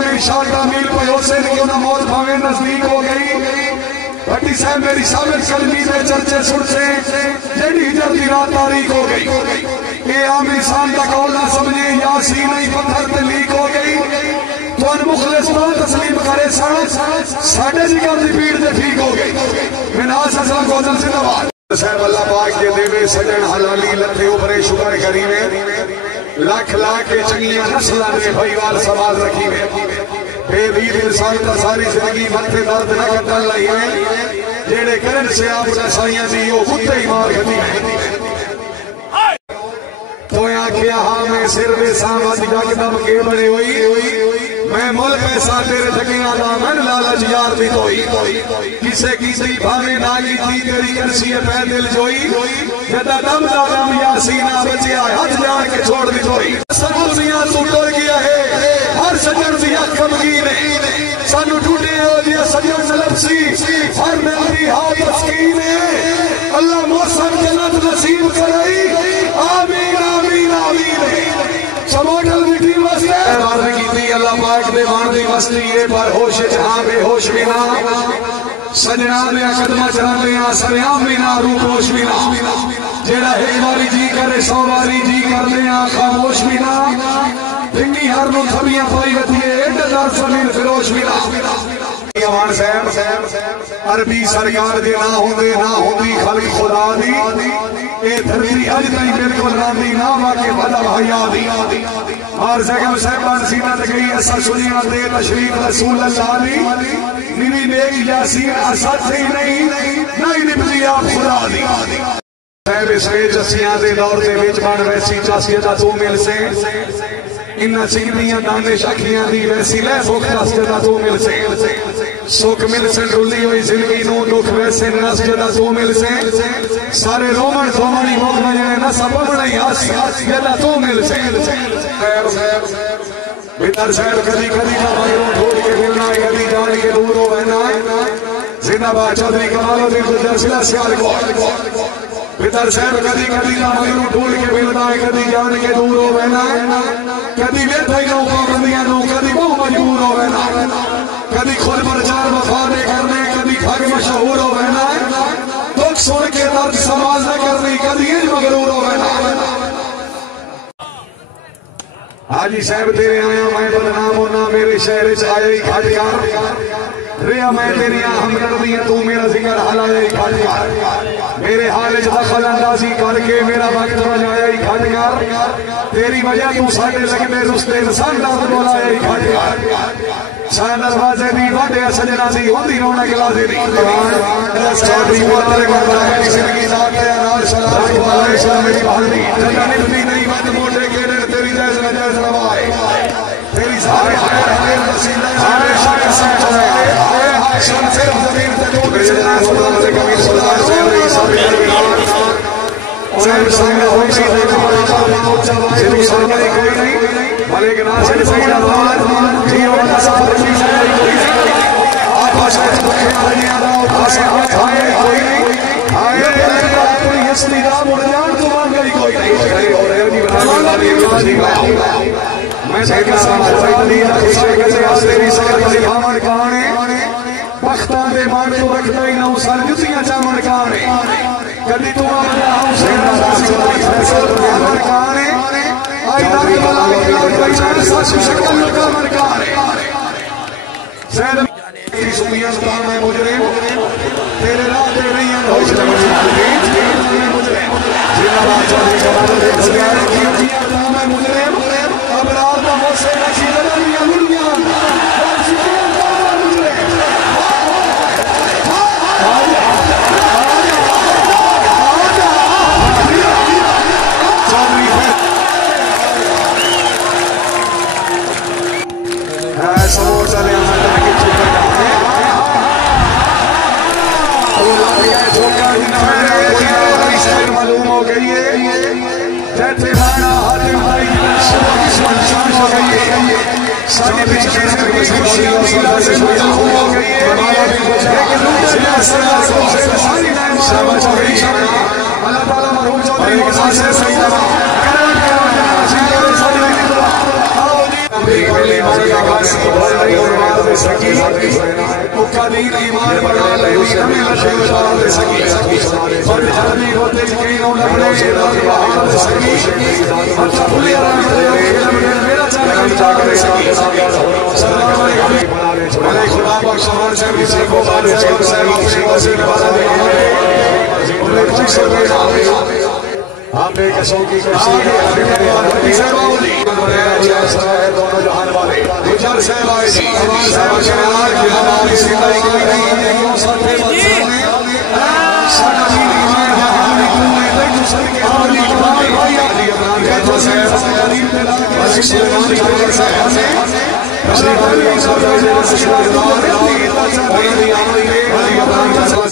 में शारदा मील पे हुसैन की ना मौत भावे नजदीक हो गई। भट्टी साहब मेरी शामिल कलमी में चर्चे सुनते जेडी हिजर की रात तारीख हो गई। ये आम इंसान का कौल ना समझे यासीन नहीं पत्थर पे लीक हो गई। तो मुखलिस तो तस्लीम करे साढ़े जिगर की पीड़ से ठीक हो गई। मिनास असलम गोजन जिंदाबाद साहब अल्लाह पाक के देवे सजन हलाली लथे उभरे शुक्र करी में लाख लाख के चंगिया नस्ल ने भाईवाल सवाल रखी में बेवीर इंसान का सारी जिंदगी मथे दर्द न कटन लही है जेड़े करन से आप साइया दी वो कुत्ते ही मार गई है। तो आखिया हाँ मैं सिर वे सामत जगदम के बड़े हुई मैं मुल्क पैसा तेरे थकिया दा मन लालच यार दी तोई किसे किसी भावे ना की तेरी करसी पै दिल जोई जदा दम दा दम यासीना बचिया हाथ जान के छोड़ दी तोई सब दुनिया तू टुर गया है हर सजन दी अख मगीन सानू टूटे हो दिया सजन नलबसी हर मेरी हाथ मस्कीन अल्लाह मौसम जन्नत नसीब कराई आमीन आमीन आमीन। समोटल मिट्टी मस्ते मारने की थी अल्लाह पाक ने मारने मस्ती ये पर होश जहां बेहोश भी ना सजना ने कदमा चलाते हैं सरेआम भी ना रूपोश भी ना जेड़ा एक बारी जी करे 100 बारी जी करते हैं खामोश भी ना भिंगी हर नु थबियां पाई वती है एडदार समीर फिरोश भी ना अमान साहब अरबी सरकार दे ना होंदी खाली खुदा दी ए धरती अज तक बिल्कुल रांदी ना वाके बदल हया दी और जगह साहब सीना ते गई ऐसा सुनिया दे तशरीफ रसूल अल्लाह दी निवी नेक यासीन असद से नहीं निभदी आप खुदा दी साहब इस जसियां दे दौर दे विच बन वैसी चासियत तू मिल से इन्ना सिंगलियां दानिश अखियां दी वैसी ले भुख जदा तू मिल से सुख मिल से रुली हुई जिंदगी नो दुख वैसे नस जदा तू मिल से सारे रोमन धोमनी मुख में जने न सब नहीं हासी जदा तू मिल से भीतर साहब कदी कदी ना मगरों ढूंढ के मिलना कदी जान के दूर हो रहना जिंदाबाद चौधरी कमालुद्दीन जलसिला सियालकोट भीतर साहब कदी कदी ना मगरों ढूंढ के मिलना कदी जान के दूर हो रहना कदी वेठा ही नो पाबंदियां नो कदी बहु मजबूर हो रहना कदी खुद प्रचार वफादे करने कदी ठग मशहूर हो रहना दुख सुन के दर्द समाज न करनी कदी मगरूर हो रहना। हाजी साहब तेरे आया मैं बदनाम होना मेरे शहर च आया ही खाटियार रिया मैं तेरी हमदर्दी तू मेरा जिक्र हलाया ही खाटियार मेरे हाल च दखल अंदाजी करके मेरा वक्त बजाया ही खाटियार तेरी वजह तू साडे लगदे रुसते इंसान दर्द बोलाया ही खाटियार शायद दरवाजे दी वाडे सजना दी होंदी रौनक लाजे दी चौधरी वाले करता है जिंदगी नाल ते नाल सलाम वाले सलाम मेरी बहादुरी जदा निभदी नहीं वद मोटे केड़े तेरी जैस नजर नवाए तेरी सारे हाय वसीला सारे शायर सब हाय शन सिर्फ जमीन ते टूट सजना खुदा से कभी खुदा से मेरी सारे और संग हो सी जिंदगी सामने कोई नहीं भले के नाम से सही आवाज जीवन का सफर की कोई आप भाषा के दुनिया दा भाषा हाय कोई नहीं हाय कोई हस्ती दा मुड़ जान तो मान गई कोई नहीं और है जी वाली मैं देखा समाज दी खुशी के आस्ते भी सकल दी भामन कहानी बख्ता दे मान तो रखदा ही ना सर जुतियां चामन कहानी कदी तू आंदा हूं से फैसल भामन कहानी आई दा के वाला पहचान सच शक्ल का मरकाने सैयद की सुनिया सुल्तान में मुजरिम तेरे राह दे नहीं है होश में मुजरिम जिंदाबाद चौधरी कमालुद्दीन सुल्तान की सुल्तान में मुजरिम अबरार का होश है की दुनिया दुनिया मालूम हो गई है जैसे माना हातिम भाई हो गई है सारे पीछे खुशी और सदा से हो गई है लेकिन दूसरे सारी शाबाश हो गई अल्लाह ताला मरहूम चौधरी को से सही करा दे सकी मुक्का दीन ईमान बना ले हमें नशे बचा दे सकी पर जल्दी होते कहीं नो लगने बहार दे सकी अच्छा भूलिया मेरा चाह दे सकी सलाम अलैकुम खुदा बख्श हमारे से भी को बात से अपने वसी वाला दे उन्हें खुश से बैठा आपने कसों की कशी दोनों जहान वाले गुजर से आए जी हमारे शहर की हमारी सिंगाई की साथे सारा दीन ईमान हमारी तुम्हें एक दूसरे के हाली भाई भाई अली इमरान का जो से करीम पे लाके सुलेमान की वजह से हमने अशरफ अली साहब ने शुक्रगुजार अली इमरान का